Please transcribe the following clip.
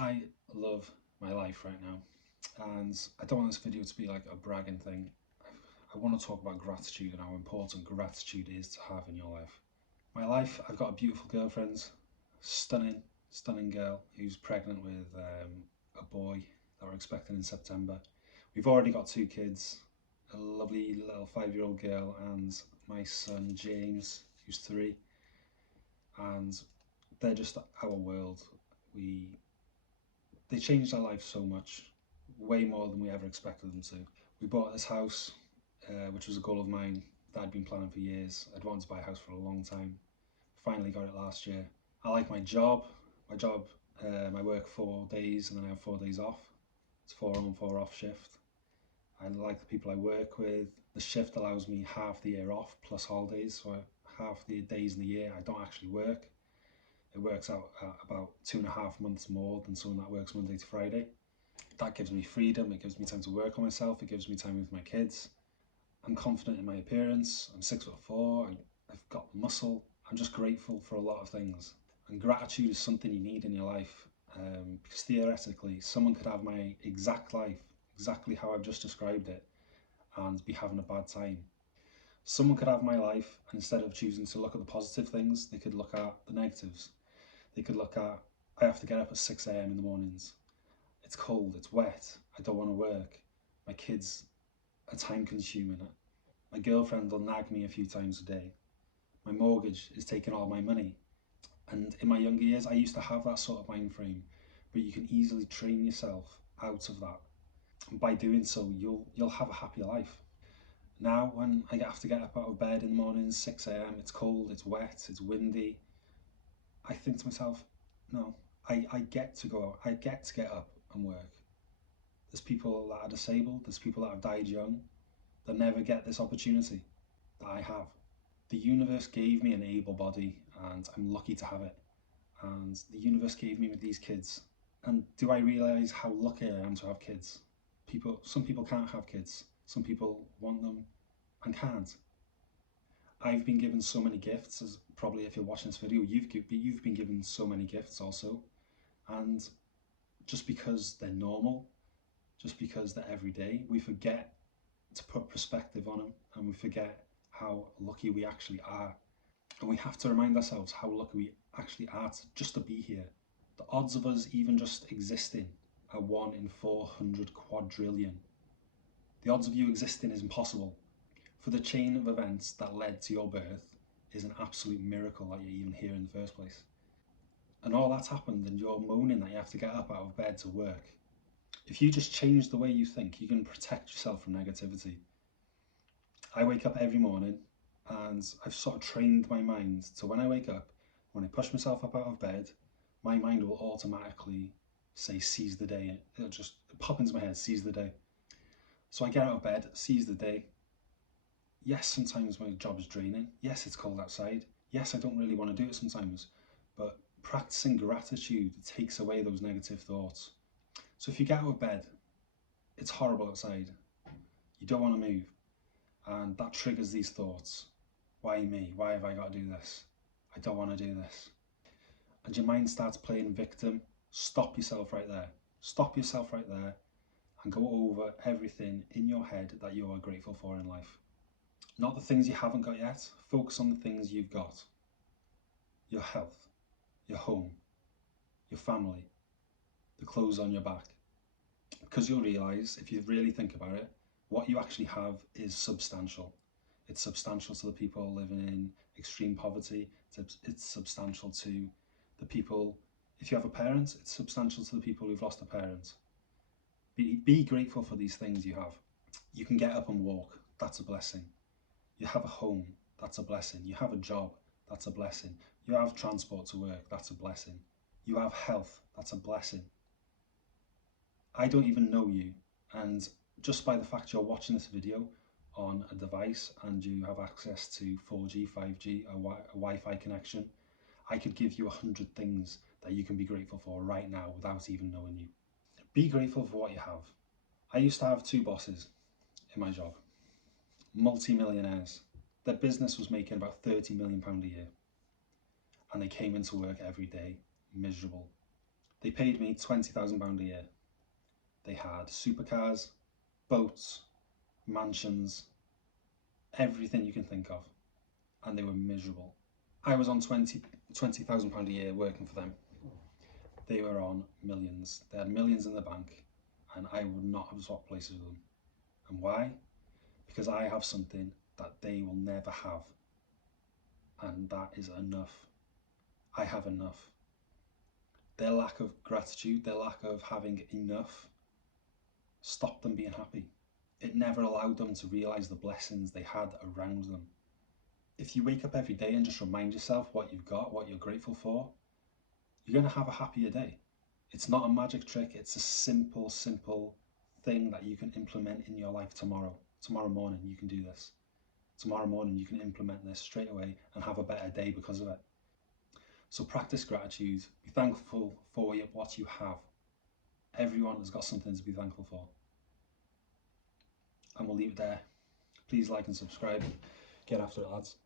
I love my life right now, and I don't want this video to be like a bragging thing. I want to talk about gratitude and how important gratitude is to have in your life. My life, I've got a beautiful girlfriend, stunning girl who's pregnant with a boy that we're expecting in September. We've already got two kids, a lovely little 5-year-old girl and my son James, who's 3, and they're just our world. We They changed our life so much, way more than we ever expected them to. We bought this house, which was a goal of mine that I'd been planning for years. I'd wanted to buy a house for a long time. Finally got it last year. I like my job. My job, I work 4 days and then I have 4 days off. It's 4 on, 4 off shift. I like the people I work with. The shift allows me half the year off plus holidays, so half the days in the year I don't actually work. It works out at about 2.5 months more than someone that works Monday to Friday. That gives me freedom, it gives me time to work on myself, it gives me time with my kids. I'm confident in my appearance, I'm 6'4", I've got muscle. I'm just grateful for a lot of things. And gratitude is something you need in your life, because theoretically someone could have my exact life, exactly how I've just described it, and be having a bad time. Someone could have my life, and instead of choosing to look at the positive things, they could look at the negatives. They could look at, I have to get up at 6 a.m. in the mornings. It's cold, it's wet, I don't want to work. My kids are time consuming. My girlfriend will nag me a few times a day. My mortgage is taking all my money. And in my younger years, I used to have that sort of mind frame, but you can easily train yourself out of that. And by doing so, you'll have a happier life. Now, when I have to get up out of bed in the morning, 6 a.m., it's cold, it's wet, it's windy, I think to myself, no, I get to go out, I get to get up and work. There's people that are disabled, there's people that have died young, that never get this opportunity that I have. The universe gave me an able body and I'm lucky to have it. And the universe gave me these kids. And do I realise how lucky I am to have kids? Some people can't have kids. Some people want them and can't. I've been given so many gifts, as probably if you're watching this video, you've been given so many gifts also. And just because they're normal, just because they're everyday, we forget to put perspective on them, and we forget how lucky we actually are. And we have to remind ourselves how lucky we actually are just to be here. The odds of us even just existing are 1 in 400 quadrillion. The odds of you existing is impossible. For the chain of events that led to your birth is an absolute miracle that you're even here in the first place. And all that's happened and you're moaning that you have to get up out of bed to work. If you just change the way you think, you can protect yourself from negativity. I wake up every morning and I've sort of trained my mind to, when I wake up, when I push myself up out of bed, my mind will automatically say seize the day. It'll just pop into my head, seize the day. So I get out of bed, seize the day. Yes, sometimes my job is draining. Yes, it's cold outside. Yes, I don't really want to do it sometimes, but practicing gratitude takes away those negative thoughts. So if you get out of bed, it's horrible outside, you don't want to move, and that triggers these thoughts. Why me? Why have I got to do this? I don't want to do this. And your mind starts playing victim. Stop yourself right there. Stop yourself right there and go over everything in your head that you are grateful for in life. Not the things you haven't got yet. Focus on the things you've got. Your health, your home, your family, the clothes on your back. Because you'll realise, if you really think about it, what you actually have is substantial. It's substantial to the people living in extreme poverty. It's substantial to the people, if you have a parent, it's substantial to the people who've lost a parent. Be grateful for these things you have. You can get up and walk, that's a blessing. You have a home, that's a blessing. You have a job, that's a blessing. You have transport to work, that's a blessing. You have health, that's a blessing. I don't even know you, and just by the fact you're watching this video on a device and you have access to 4G, 5G, a Wi-Fi connection, I could give you 100 things that you can be grateful for right now without even knowing you. Be grateful for what you have. I used to have 2 bosses in my job, multi-millionaires. Their business was making about £30 million a year, and they came into work every day miserable. They paid me £20,000 a year. They had supercars, boats, mansions, everything you can think of, and they were miserable. I was on £20,000 a year working for them. They were on millions. They had millions in the bank, and I would not have swapped places with them. And why? Because I have something that they will never have, and that is enough. I have enough. Their lack of gratitude, their lack of having enough, stopped them being happy. It never allowed them to realise the blessings they had around them. If you wake up every day and just remind yourself what you've got, what you're grateful for, you're going to have a happier day. It's not a magic trick, it's a simple thing that you can implement in your life tomorrow. Tomorrow morning you can do this. Tomorrow morning you can implement this straight away and have a better day because of it. So practice gratitude, be thankful for what you have. Everyone has got something to be thankful for. And we'll leave it there. Please like and subscribe. Get after it, lads.